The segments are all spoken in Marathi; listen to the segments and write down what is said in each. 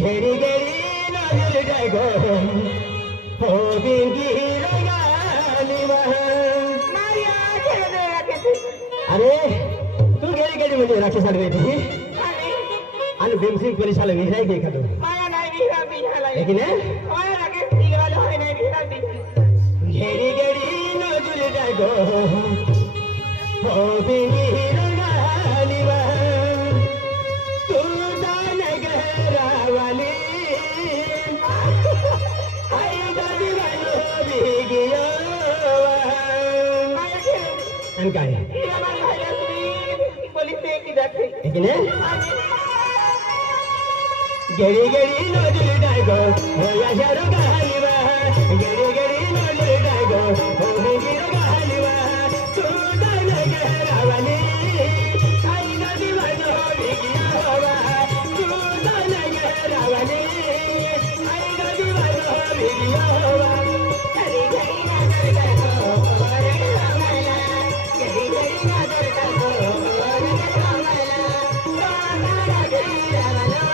घेरी घेरी नजर जागो हो बिंगी रंगाली अरे तू घेरी घेरी म्हणजे राक्षस आडवे आणि बिमसिंग परिशाला विहाय घे खातो लेकिन घेरी घेरी नजर जागो हो बिंगी रंगाली काय गेडी गेडी नजर डायगो हो या शहर गालीवा गेडी गेडी नजर डायगो हो बिंगी गालीवा तू डाल गहरावाली आई नदी वाजो बिंगी हवा तू डाल गहरावाली आई नदी वाजो बिंगी हवा गेडी गेडी नजर डायगो रे रामाला गेडी गेडी नजर डायगो रे रामाला रामाला गेडी रामाला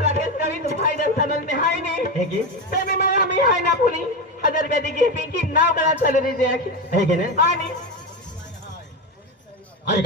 राकेश कवि तू फायदा सनल में हाय ने है की ते में मला मी हाय ना पुली 1000 रुपया दी की नाव करा चालू रे जे है की ना आणि अरे